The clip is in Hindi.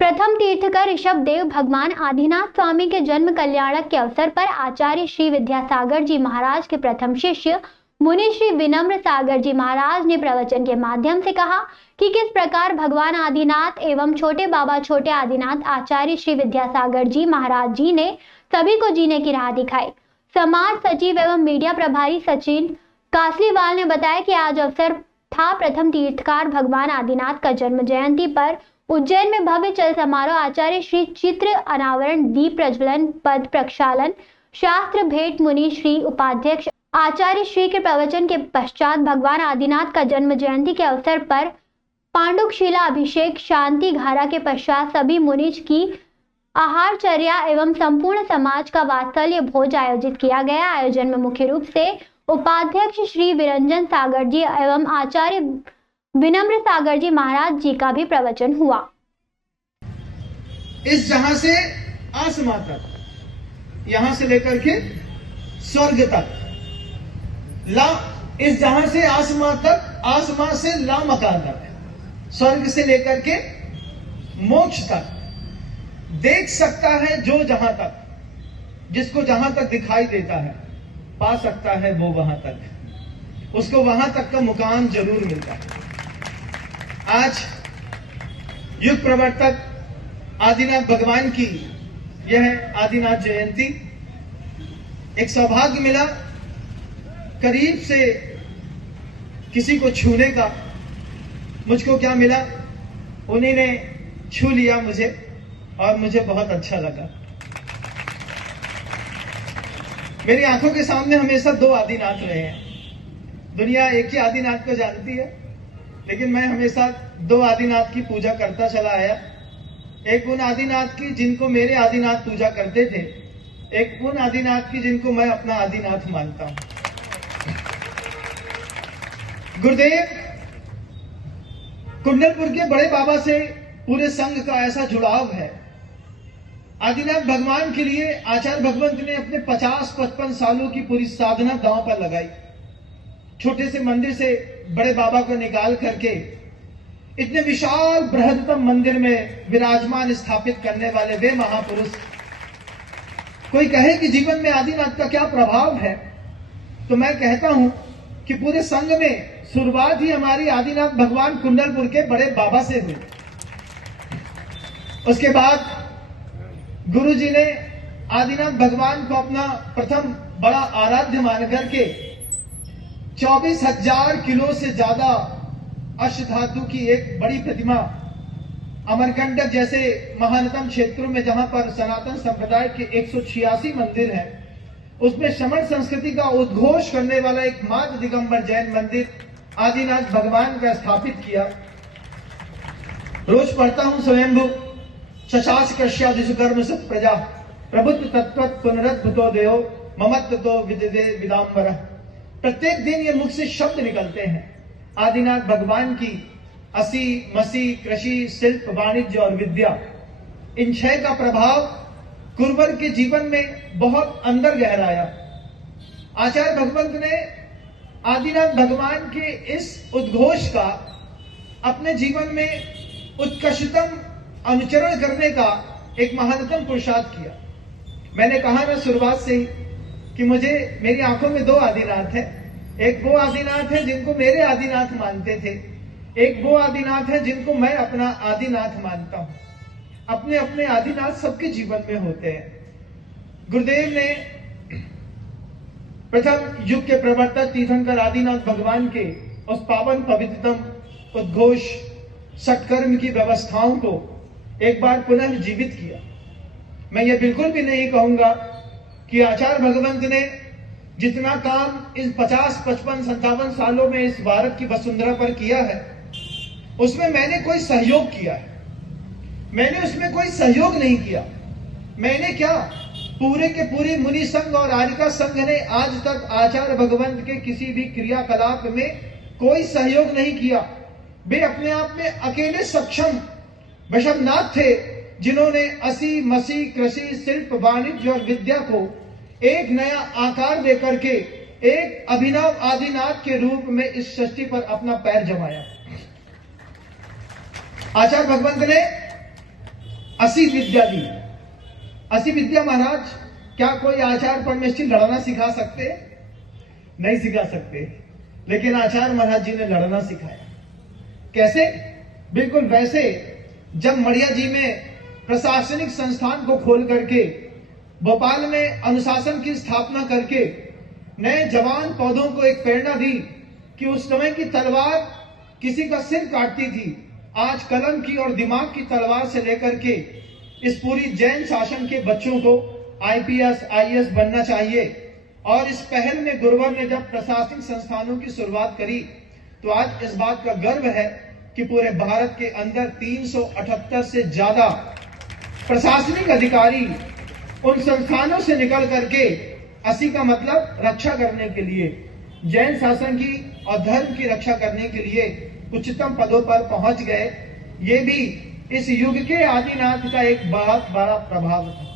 प्रथम तीर्थकर ऋषभदेव भगवान आदिनाथ स्वामी के जन्म कल्याणक के अवसर पर आचार्य श्री विद्यासागर जी महाराज के प्रथम शिष्य मुनि श्री विनम्र सागर जी महाराज ने प्रवचन के माध्यम से कहा कि किस प्रकार भगवान आदिनाथ एवं छोटे बाबा छोटे आदिनाथ आचार्य श्री विद्यासागर जी महाराज जी ने सभी को जीने की राह दिखाई। समाज सचिव एवं मीडिया प्रभारी सचिन कासलीवाल ने बताया कि आज अवसर था प्रथम तीर्थकार भगवान आदिनाथ का जन्म जयंती पर उज्जैन में भव्य चल समारोह आचार्य श्री चित्र अनावरण दीप प्रज्वलन पद प्रक्षालन शास्त्र भेंट मुनि श्री उपाध्यक्ष आचार्य श्री के प्रवचन के पश्चात भगवान आदिनाथ का जन्म जयंती के अवसर पर पांडुकशिला अभिषेक शांति घारा के पश्चात सभी मुनिज की आहारचर्या एवं संपूर्ण समाज का वात्सल्य भोज आयोजित किया गया। आयोजन में मुख्य रूप से उपाध्यक्ष श्री विरंजन सागर जी एवं आचार्य विनम्र सागर जी महाराज जी का भी प्रवचन हुआ। इस जहां से आसमां तक, यहां से लेकर के स्वर्ग तक, इस जहां से आसमां तक, आसमां से लामकान तक, स्वर्ग से लेकर के मोक्ष तक देख सकता है जो जहां तक, जिसको जहां तक दिखाई देता है पा सकता है वो वहां तक, उसको वहां तक का मुकाम जरूर मिलता है। आज युग प्रवर्तक आदिनाथ भगवान की यह आदिनाथ जयंती, एक सौभाग्य मिला करीब से किसी को छूने का। मुझको क्या मिला, उन्हीं ने छू लिया मुझे और मुझे बहुत अच्छा लगा। मेरी आंखों के सामने हमेशा दो आदिनाथ रहे हैं। दुनिया एक ही आदिनाथ को जानती है, लेकिन मैं हमेशा दो आदिनाथ की पूजा करता चला आया। एक उन आदिनाथ की जिनको मेरे आदिनाथ पूजा करते थे, एक उन आदिनाथ की जिनको मैं अपना आदिनाथ मानता हूं। गुरुदेव कुंडलपुर के बड़े बाबा से पूरे संघ का ऐसा जुड़ाव है। आदिनाथ भगवान के लिए आचार्य भगवंत ने अपने 50-55 सालों की पूरी साधना दांव पर लगाई। छोटे से मंदिर से बड़े बाबा को निकाल करके इतने विशाल बृहत्तम मंदिर में विराजमान स्थापित करने वाले वे महापुरुष। कोई कहे कि जीवन में आदिनाथ का क्या प्रभाव है, तो मैं कहता हूं कि पूरे संघ में शुरुआत ही हमारी आदिनाथ भगवान कुंडलपुर के बड़े बाबा से हुई। उसके बाद गुरुजी ने आदिनाथ भगवान को अपना प्रथम बड़ा आराध्य मान करके 24,000 किलो से ज्यादा अष्टधातु की एक बड़ी प्रतिमा अमरकंटक जैसे महानतम क्षेत्रों में, जहां पर सनातन संप्रदाय के 186 मंदिर हैं, उसमें श्रमण संस्कृति का उद्घोष करने वाला एक मात्र दिगंबर जैन मंदिर आदिनाथ भगवान का स्थापित किया। रोज पढ़ता हूं स्वयंभू शशास कश्यादिशु कर्म सत प्रजा प्रभुत्व तत्व पुनरद्भुतो देहो ममत्व तो विदे विदाम्बर। प्रत्येक दिन ये मुख से शब्द निकलते हैं आदिनाथ भगवान की असी मसी कृषि शिल्प वाणिज्य और विद्या, इन 6 का प्रभाव कुंवर के जीवन में बहुत अंदर गहराया। आचार्य भगवंत ने आदिनाथ भगवान के इस उद्घोष का अपने जीवन में उत्कृष्टतम अनुचरण करने का एक महानतम पुरुषार्थ किया। मैंने कहा ना शुरुआत से ही कि मुझे मेरी आंखों में दो आदिनाथ है। एक वो आदिनाथ है जिनको मेरे आदिनाथ मानते थे, एक वो आदिनाथ है जिनको मैं अपना आदिनाथ मानता हूं। अपने अपने आदिनाथ सबके जीवन में होते हैं। गुरुदेव ने प्रथम युग के प्रवर्तक तीर्थंकर आदिनाथ भगवान के उस पावन पवित्रतम उद्घोष सत्कर्म की व्यवस्थाओं को एक बार पुनः जीवित किया। मैं ये बिल्कुल भी नहीं कहूंगा कि आचार्य भगवंत ने जितना काम इस 50, 55, 57 सालों में इस भारत की वसुंधरा पर किया है, उसमें मैंने कोई सहयोग किया है। मैंने उसमें कोई सहयोग नहीं किया। मैंने क्या, पूरे के पूरे मुनि संघ और आर्यिका संघ ने आज तक आचार्य भगवंत के किसी भी क्रियाकलाप में कोई सहयोग नहीं किया। वे अपने आप में अकेले सक्षम वैष्णवनाथ थे, जिन्होंने असी मसी कृषि शिल्प वाणिज्य और विद्या को एक नया आकार देकर के एक अभिनव आदिनाथ के रूप में इस सृष्टि पर अपना पैर जमाया। आचार्य भगवंत ने 80 विद्या दी। 80 विद्या महाराज, क्या कोई आचार्य परमेश्वर लड़ना सिखा सकते? नहीं सिखा सकते, लेकिन आचार्य महाराज जी ने लड़ना सिखाया। कैसे? बिल्कुल वैसे जब मड़िया जी में प्रशासनिक संस्थान को खोल करके, भोपाल में अनुशासन की स्थापना करके नए जवान पौधों को एक प्रेरणा दी कि उस समय की तलवार किसी का सिर काटती थी, आज कलम की और दिमाग की तलवार से लेकर के इस पूरी जैन शासन के बच्चों को आईपीएस आईएएस बनना चाहिए। और इस पहल में गुरुवर ने जब प्रशासनिक संस्थानों की शुरुआत करी तो आज इस बात का गर्व है कि पूरे भारत के अंदर 378 से ज्यादा प्रशासनिक अधिकारी उन संस्थानों से निकल करके 80 का मतलब रक्षा करने के लिए, जैन शासन की और धर्म की रक्षा करने के लिए उच्चतम पदों पर पहुंच गए। ये भी इस युग के आदिनाथ का एक बहुत बड़ा प्रभाव था।